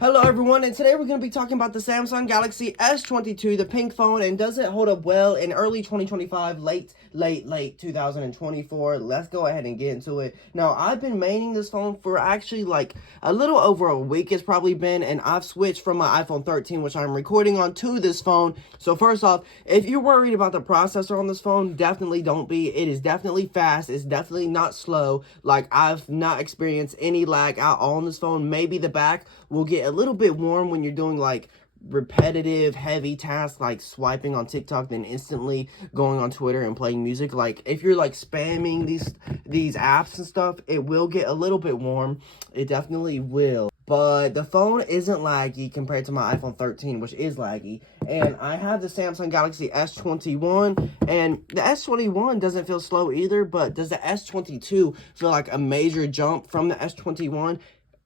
Hello everyone, and today we're going to be talking about the Samsung Galaxy S22, the pink phone, and does it hold up well in early 2025, late 2024. Let's go ahead and get into it. Now, I've been maining this phone for actually like a little over a week it's probably been, and I've switched from my iPhone 13, which I'm recording on, to this phone. So first off, if you're worried about the processor on this phone, definitely don't be. It is definitely fast. It's definitely not slow. Like, I've not experienced any lag at all on this phone. Maybe the back will get a little bit warm when you're doing like repetitive heavy tasks like swiping on TikTok, then instantly going on Twitter and playing music. Like, if you're like spamming these apps and stuff, it will get a little bit warm. It definitely will. But the phone isn't laggy compared to my iPhone 13, which is laggy. And I have the Samsung Galaxy S21, and the S21 doesn't feel slow either, but does the S22 feel like a major jump from the S21?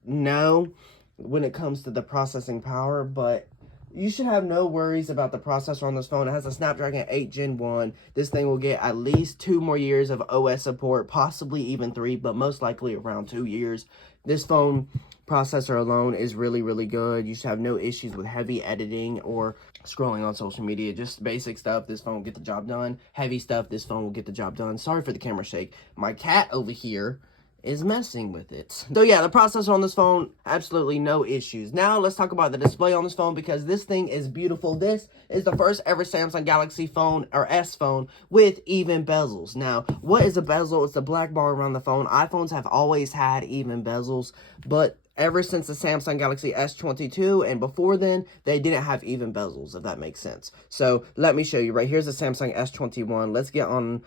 No, when it comes to the processing power, but you should have no worries about the processor on this phone. It has a Snapdragon 8 Gen 1. This thing will get at least 2 more years of OS support, possibly even 3, but most likely around 2 years. This phone processor alone is really, really good. You should have no issues with heavy editing or scrolling on social media. Just basic stuff, this phone will get the job done. Heavy stuff, this phone will get the job done. Sorry for the camera shake. My cat over here is messing with it. So yeah, the processor on this phone, absolutely no issues. Now let's talk about the display on this phone, because this thing is beautiful. This is the first ever Samsung Galaxy phone, or S phone, with even bezels. Now, what is a bezel? It's the black bar around the phone. iPhones have always had even bezels, but ever since the Samsung Galaxy S22 and before then, they didn't have even bezels, if that makes sense. So let me show you. Right here's the Samsung S21. Let's get on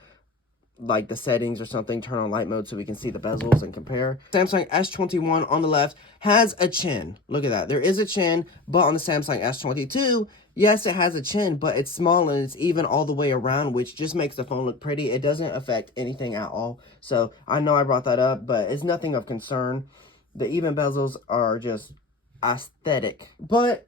like the settings or something, turn on light mode so we can see the bezels and compare. Samsung S21 on the left has a chin. Look at that. There is a chin, but on the Samsung S22, yes, it has a chin, but it's small and it's even all the way around, which just makes the phone look pretty. It doesn't affect anything at all. So I know I brought that up, but it's nothing of concern. The even bezels are just aesthetic. But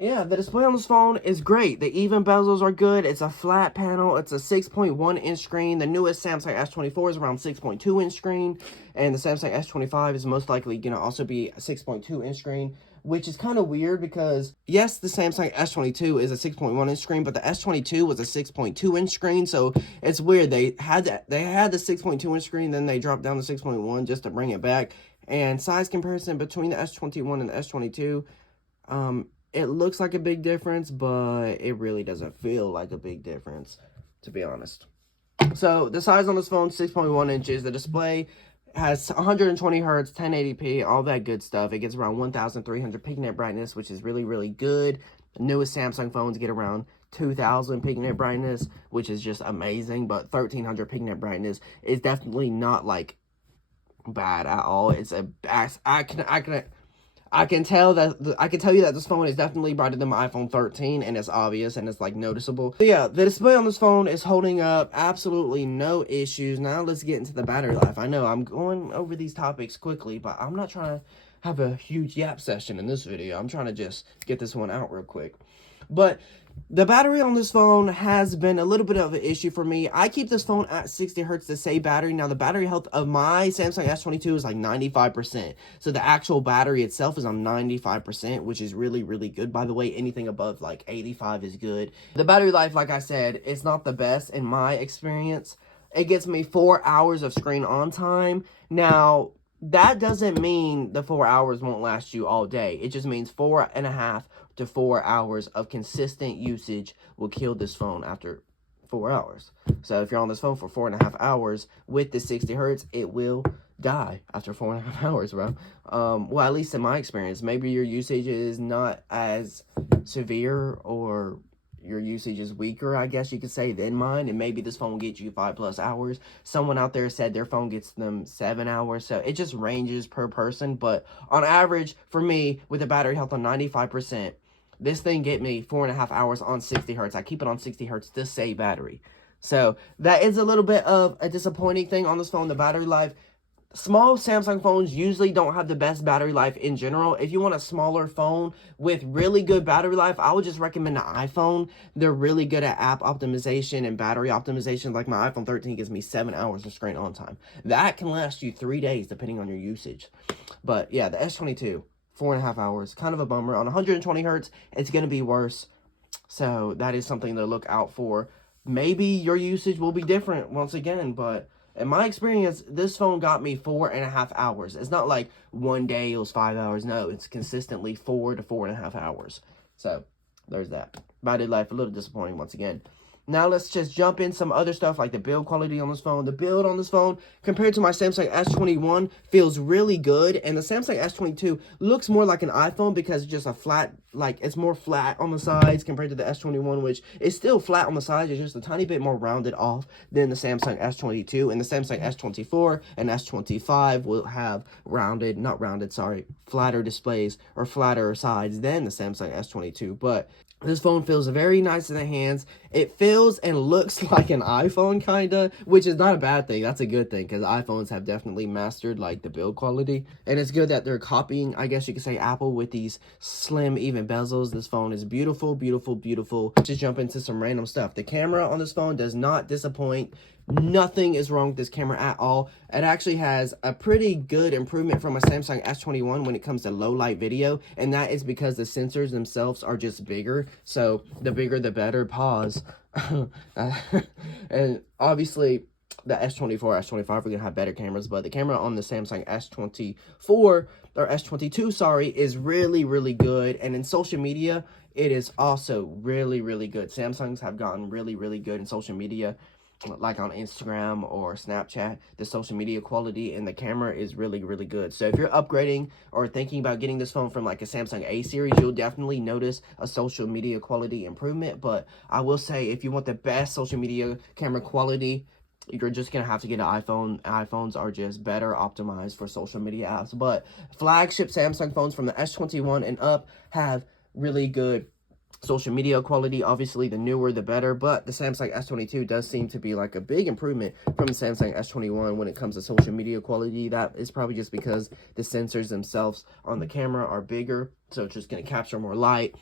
yeah, the display on this phone is great. The even bezels are good. It's a flat panel. It's a 6.1 inch screen. The newest Samsung S24 is around 6.2 inch screen. And the Samsung S25 is most likely going to also be a 6.2 inch screen, which is kind of weird because, yes, the Samsung S22 is a 6.1 inch screen, but the S22 was a 6.2 inch screen. So it's weird. They had the 6.2 inch screen, then they dropped down to 6.1 just to bring it back. And size comparison between the S21 and the S22, it looks like a big difference, but it really doesn't feel like a big difference, to be honest. So the size on this phone, 6.1 inches. The display has 120 hertz, 1080p, all that good stuff. It gets around 1,300 pixel brightness, which is really, really good. The newest Samsung phones get around 2,000 pixel brightness, which is just amazing. But 1,300 pixel brightness is definitely not like bad at all. It's a I can tell you that this phone is definitely brighter than my iPhone 13, and it's obvious and it's like noticeable. So yeah, the display on this phone is holding up, absolutely no issues. Now let's get into the battery life. I know I'm going over these topics quickly, but I'm not trying to have a huge yap session in this video. I'm trying to just get this one out real quick. But the battery on this phone has been a little bit of an issue for me. I keep this phone at 60 hertz to save battery. Now, the battery health of my Samsung S22 is like 95%. So the actual battery itself is on 95%, which is really, really good. By the way, anything above like 85 is good. The battery life, like I said, it's not the best in my experience. It gets me 4 hours of screen on time. Now, that doesn't mean the 4 hours won't last you all day. It just means 4.5 to 4 hours of consistent usage will kill this phone after 4 hours. So if you're on this phone for 4.5 hours with the 60 hertz, it will die after 4.5 hours, bro. Well, at least in my experience. Maybe your usage is not as severe, or your usage is weaker, I guess you could say, than mine, and maybe this phone will get you 5+ hours. Someone out there said their phone gets them 7 hours, so it just ranges per person. But on average, for me, with a battery health on 95%, this thing get me 4.5 hours on 60 hertz. I keep it on 60 hertz to save battery. So that is a little bit of a disappointing thing on this phone, the battery life. Small Samsung phones usually don't have the best battery life in general. If you want a smaller phone with really good battery life, I would just recommend the iPhone. They're really good at app optimization and battery optimization. Like my iPhone 13 gives me 7 hours of screen on time. That can last you 3 days depending on your usage. But yeah, the S22, 4.5 hours. Kind of a bummer. On 120 hertz, it's going to be worse. So that is something to look out for. Maybe your usage will be different once again, but in my experience, this phone got me 4.5 hours. It's not like one day it was 5 hours. No, it's consistently 4 to 4.5 hours. So there's that. Battery life, a little disappointing once again. Now let's just jump in some other stuff like the build quality on this phone. The build on this phone compared to my Samsung S21 feels really good. And the Samsung S22 looks more like an iPhone because it's just a flat, like it's more flat on the sides compared to the S21, which is still flat on the sides. It's just a tiny bit more rounded off than the Samsung S22. And the Samsung S24 and S25 will have flatter displays or flatter sides than the Samsung S22. But this phone feels very nice in the hands. It feels and looks like an iPhone, kinda, which is not a bad thing. That's a good thing, because iPhones have definitely mastered, like, the build quality. And it's good that they're copying, I guess you could say, Apple with these slim, even bezels. This phone is beautiful, beautiful, beautiful. Let's just jump into some random stuff. The camera on this phone does not disappoint. Nothing is wrong with this camera at all. It actually has a pretty good improvement from a Samsung S21 when it comes to low light video, and that is because the sensors themselves are just bigger. So the bigger the better. Pause. And obviously the S24, S25 are gonna have better cameras, but the camera on the Samsung S24 or S22, sorry, is really, really good. And in social media, it is also really, really good. Samsungs have gotten really, really good in social media, like on Instagram or Snapchat. The social media quality and the camera is really, really good. So if you're upgrading or thinking about getting this phone from like a Samsung A series, you'll definitely notice a social media quality improvement. But I will say, if you want the best social media camera quality, you're just gonna have to get an iPhone. iPhones are just better optimized for social media apps. But flagship Samsung phones from the S21 and up have really good social media quality. Obviously, the newer the better, but the Samsung S22 does seem to be like a big improvement from the Samsung S21 when it comes to social media quality. That is probably just because the sensors themselves on the camera are bigger, so it's just going to capture more light.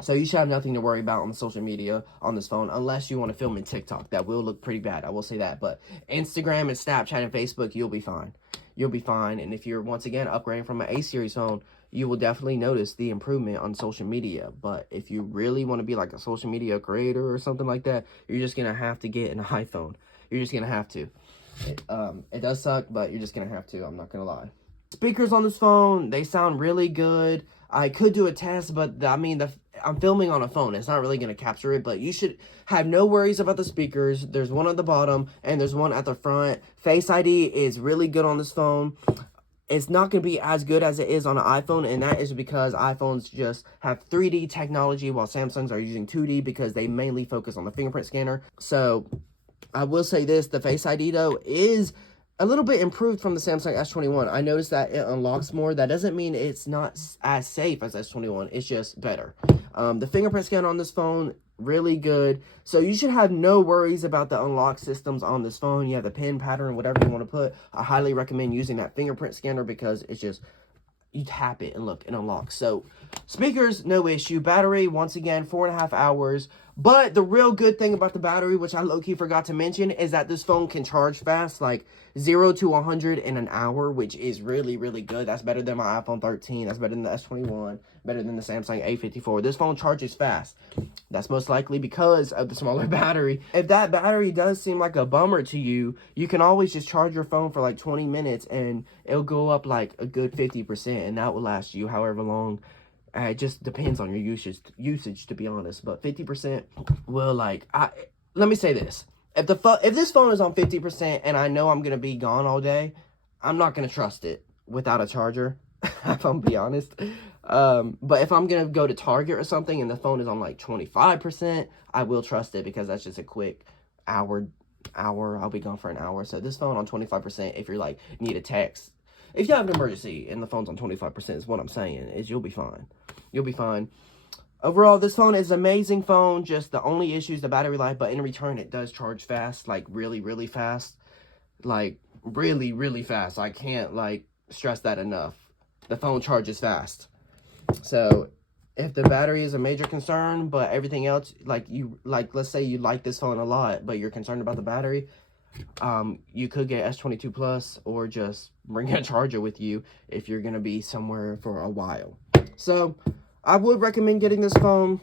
So you should have nothing to worry about on the social media on this phone, unless you want to film in TikTok. That will look pretty bad, I will say that. But Instagram and Snapchat and Facebook, you'll be fine. You'll be fine. And if you're, once again, upgrading from an A series phone, you will definitely notice the improvement on social media. But if you really want to be like a social media creator or something like that, you're just going to have to get an iPhone. You're just going to have to. It does suck, but you're just going to have to. I'm not going to lie. Speakers on this phone, they sound really good. I could do a test, but I'm filming on a phone. It's not really going to capture it, but you should have no worries about the speakers. There's one at the bottom, and there's one at the front. Face ID is really good on this phone. It's not going to be as good as it is on an iPhone, and that is because iPhones just have 3D technology, while Samsungs are using 2D because they mainly focus on the fingerprint scanner. So I will say this, the Face ID, though, is a little bit improved from the Samsung S21. I noticed that it unlocks more. That doesn't mean it's not as safe as S21. It's just better. The fingerprint scanner on this phone, really good. So you should have no worries about the unlock systems on this phone. You have the pin pattern, whatever you want to put. I highly recommend using that fingerprint scanner because it's just, you tap it and look, it unlocks. So speakers, no issue. Battery, once again, 4.5 hours. But the real good thing about the battery, which I low-key forgot to mention, is that this phone can charge fast, like 0 to 100 in an hour, which is really, really good. That's better than my iPhone 13. That's better than the S21. Better than the Samsung A54. This phone charges fast. That's most likely because of the smaller battery. If that battery does seem like a bummer to you, you can always just charge your phone for like 20 minutes and it'll go up like a good 50%, and that will last you however long. It just depends on your usage, to be honest. But 50% will, like, let me say this. If this phone is on 50% and I know I'm going to be gone all day, I'm not going to trust it without a charger, if I'm be honest. But if I'm going to go to Target or something and the phone is on like 25%, I will trust it because that's just a quick hour. I'll be gone for an hour. So this phone on 25%, if you're like, need a text, if you have an emergency and the phone's on 25%, is what I'm saying, is you'll be fine. You'll be fine. Overall, this phone is an amazing phone. Just the only issue is the battery life, but in return, it does charge fast, like really, really fast. Like, really, really fast. I can't, like, stress that enough. The phone charges fast. So, if the battery is a major concern, but everything else, let's say you like this phone a lot, but you're concerned about the battery, You could get S22 Plus or just bring a charger with you if you're going to be somewhere for a while. So I would recommend getting this phone.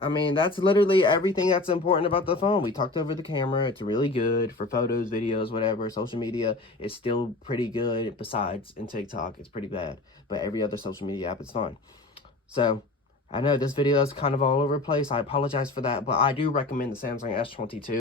I mean, that's literally everything that's important about the phone. We talked over the camera. It's really good for photos, videos, whatever. Social media is still pretty good. Besides, in TikTok, it's pretty bad. But every other social media app is fine. So I know this video is kind of all over the place. I apologize for that. But I do recommend the Samsung S22.